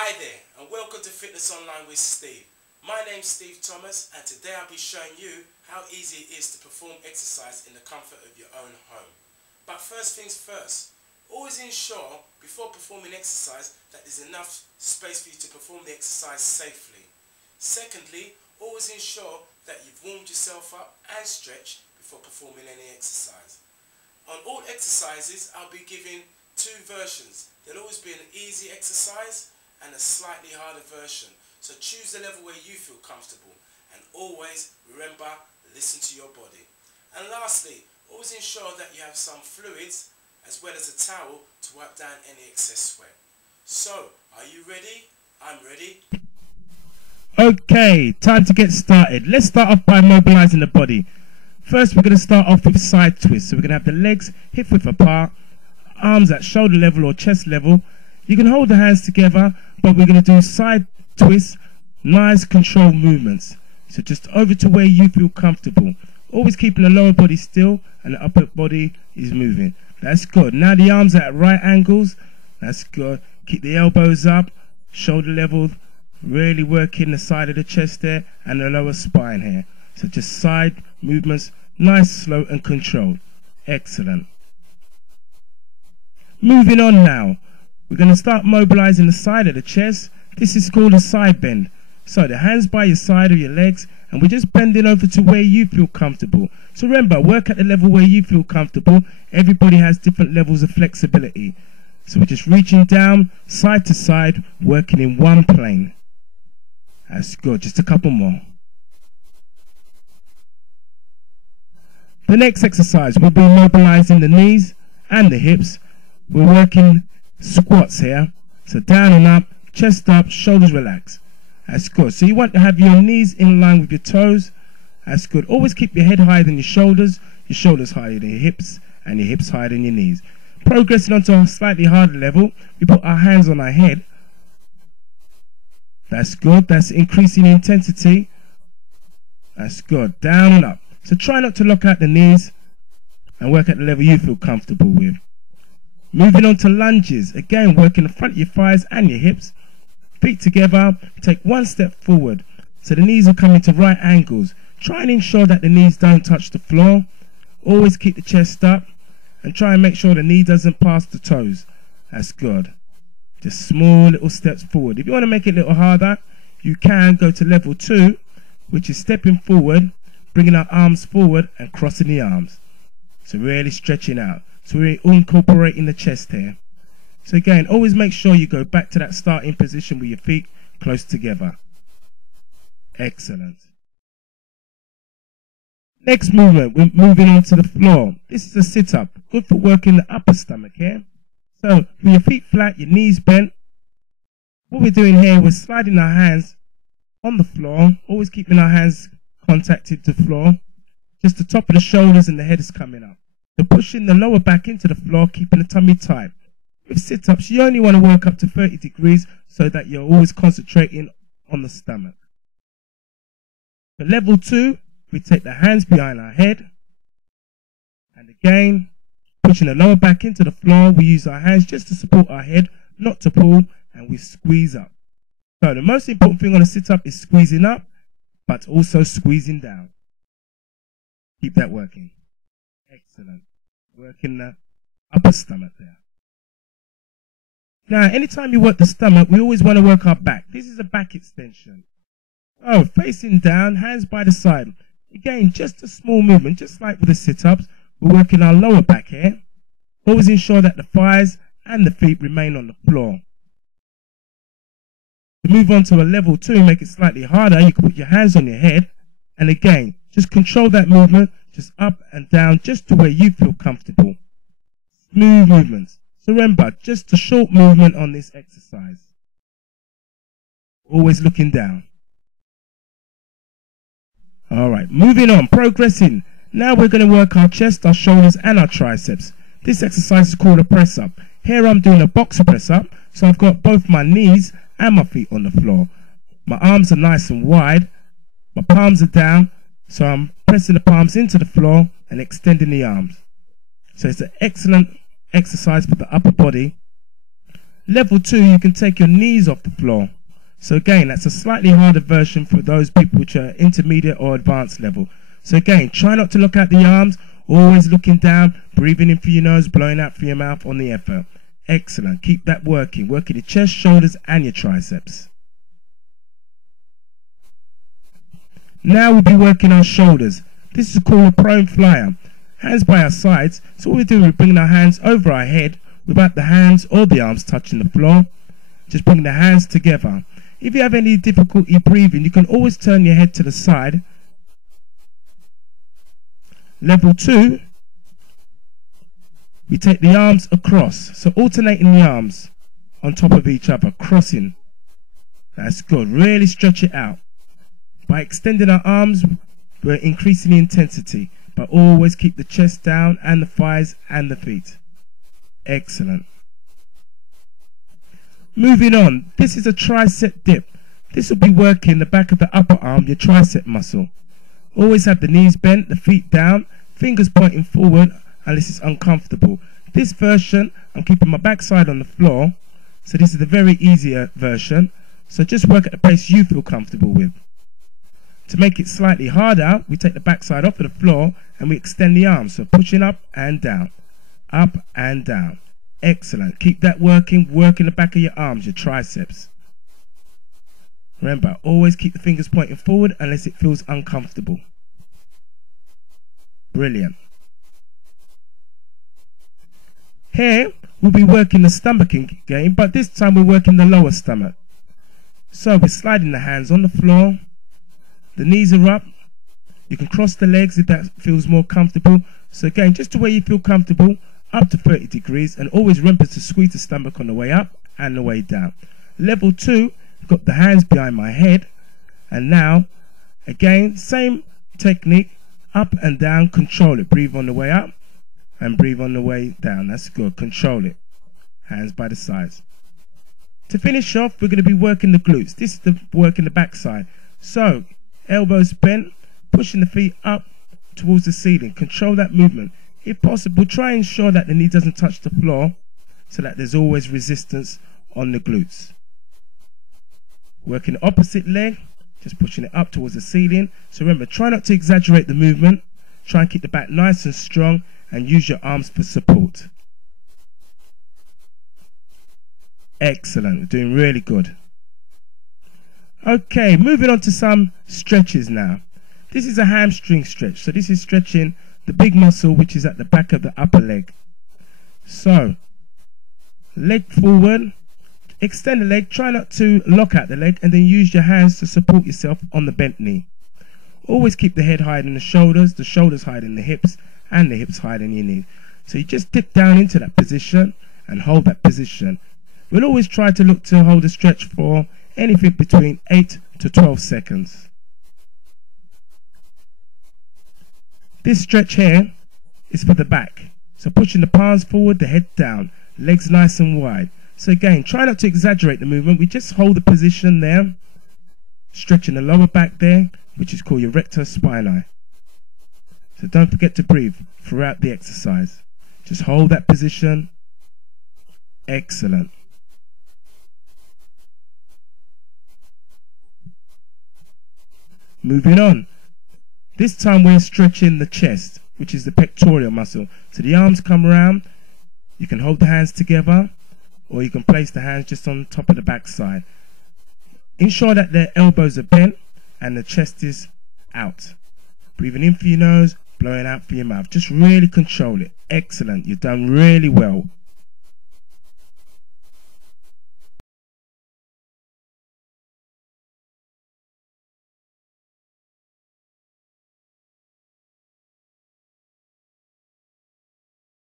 Hi there and welcome to Fitness Online with Steve. My name's Steve Thomas and today I'll be showing you how easy it is to perform exercise in the comfort of your own home. But first things first, always ensure before performing exercise that there's enough space for you to perform the exercise safely. Secondly, always ensure that you've warmed yourself up and stretched before performing any exercise. On all exercises I'll be giving two versions. There'll always be an easy exercise and a slightly harder version. So choose the level where you feel comfortable and always remember, listen to your body. And lastly, always ensure that you have some fluids as well as a towel to wipe down any excess sweat. So, are you ready? I'm ready. Okay, time to get started. Let's start off by mobilizing the body. First, we're going to start off with side twists. So we're going to have the legs hip width apart, arms at shoulder level or chest level. You can hold the hands together, but we're going to do side twists, nice controlled movements. So just over to where you feel comfortable. Always keeping the lower body still and the upper body is moving. That's good. Now the arms are at right angles. That's good. Keep the elbows up, shoulder level, really working the side of the chest there and the lower spine here. So just side movements, nice, slow and controlled. Excellent. Moving on now. We're going to start mobilizing the side of the chest. This is called a side bend. So the hands by your side of your legs and we're just bending over to where you feel comfortable. So remember, work at the level where you feel comfortable. Everybody has different levels of flexibility. So we're just reaching down side to side, working in one plane. That's good. Just a couple more. The next exercise, we'll be mobilizing the knees and the hips. We're working squats here. So down and up, chest up, shoulders relax. That's good. So you want to have your knees in line with your toes. That's good. Always keep your head higher than your shoulders higher than your hips, and your hips higher than your knees. Progressing onto a slightly harder level, we put our hands on our head. That's good. That's increasing intensity. That's good. Down and up. So try not to lock out the knees and work at the level you feel comfortable with. Moving on to lunges. Again, working the front of your thighs and your hips. Feet together. Take one step forward. So the knees will come into right angles. Try and ensure that the knees don't touch the floor. Always keep the chest up. And try and make sure the knee doesn't pass the toes. That's good. Just small little steps forward. If you want to make it a little harder, you can go to level 2, which is stepping forward, bringing our arms forward and crossing the arms. So really stretching out. So we're incorporating the chest here. So again, always make sure you go back to that starting position with your feet close together. Excellent. Next movement, we're moving on to the floor. This is a sit-up. Good for working the upper stomach here. So with your feet flat, your knees bent. What we're doing here, we're sliding our hands on the floor. Always keeping our hands contacted to the floor. Just the top of the shoulders and the head is coming up. So pushing the lower back into the floor, keeping the tummy tight. With sit-ups, you only want to work up to 30 degrees so that you're always concentrating on the stomach. For level 2, we take the hands behind our head. And again, pushing the lower back into the floor, we use our hands just to support our head, not to pull, and we squeeze up. So the most important thing on a sit-up is squeezing up, but also squeezing down. Keep that working. Excellent. Working the upper stomach there. Now, anytime you work the stomach, we always want to work our back. This is a back extension. Oh, facing down, hands by the side. Again, just a small movement, just like with the sit-ups. We're working our lower back here. Always ensure that the thighs and the feet remain on the floor. To move on to a level 2, make it slightly harder, you can put your hands on your head. And again, just control that movement, just up and down, just to where you feel comfortable. Smooth movements. So remember, just a short movement on this exercise. Always looking down. Alright, moving on, progressing. Now we're going to work our chest, our shoulders and our triceps. This exercise is called a press up. Here I'm doing a box press up. So I've got both my knees and my feet on the floor. My arms are nice and wide. My palms are down. So I'm pressing the palms into the floor and extending the arms. So it's an excellent exercise for the upper body. Level 2, you can take your knees off the floor. So again, that's a slightly harder version for those people which are intermediate or advanced level. So again, try not to look at the arms, always looking down, breathing in through your nose, blowing out through your mouth on the effort. Excellent. Keep that working your chest, shoulders and your triceps. Now we'll be working our shoulders. This is called a prone flyer. Hands by our sides. So what we're doing, we're bringing our hands over our head without the hands or the arms touching the floor. Just bringing the hands together. If you have any difficulty breathing, you can always turn your head to the side. Level 2, we take the arms across. So alternating the arms on top of each other, crossing. That's good. Really stretch it out. By extending our arms, we're increasing the intensity. But always keep the chest down and the thighs and the feet. Excellent. Moving on, this is a tricep dip. This will be working the back of the upper arm, your tricep muscle. Always have the knees bent, the feet down, fingers pointing forward unless it's uncomfortable. This version, I'm keeping my backside on the floor, so this is the very easier version. So just work at the pace you feel comfortable with. To make it slightly harder, we take the backside off of the floor and we extend the arms. So pushing up and down, up and down. Excellent. Keep that working the back of your arms, your triceps. Remember, always keep the fingers pointing forward unless it feels uncomfortable. Brilliant. Here, we'll be working the stomach again, but this time we're working the lower stomach. So we're sliding the hands on the floor. The knees are up. You can cross the legs if that feels more comfortable. So again, just the way you feel comfortable, up to 30 degrees, and always remember to squeeze the stomach on the way up and the way down. Level 2, I've got the hands behind my head, and now again, same technique, up and down, control it. Breathe on the way up and breathe on the way down. That's good. Control it. Hands by the sides. To finish off, we're going to be working the glutes. This is the work in the backside. So elbows bent, pushing the feet up towards the ceiling. Control that movement. If possible, try and ensure that the knee doesn't touch the floor so that there's always resistance on the glutes. Working the opposite leg, just pushing it up towards the ceiling. So remember, try not to exaggerate the movement. Try and keep the back nice and strong and use your arms for support. Excellent, we're doing really good. Okay, moving on to some stretches now. This is a hamstring stretch. So this is stretching the big muscle which is at the back of the upper leg. So, leg forward, extend the leg, try not to lock out the leg, and then use your hands to support yourself on the bent knee. Always keep the head higher than the shoulders higher than the hips, and the hips higher than your knee. So you just dip down into that position and hold that position. We'll always try to look to hold a stretch for anything between 8 to 12 seconds. This stretch here is for the back. So pushing the palms forward, the head down, legs nice and wide. So again, try not to exaggerate the movement. We just hold the position there, stretching the lower back there, which is called your rectus spinae. So don't forget to breathe throughout the exercise. Just hold that position. Excellent. Moving on. This time we're stretching the chest, which is the pectoral muscle. So the arms come around. You can hold the hands together, or you can place the hands just on top of the back side. Ensure that the elbows are bent and the chest is out. Breathing in through your nose, blowing out through your mouth. Just really control it. Excellent. You've done really well.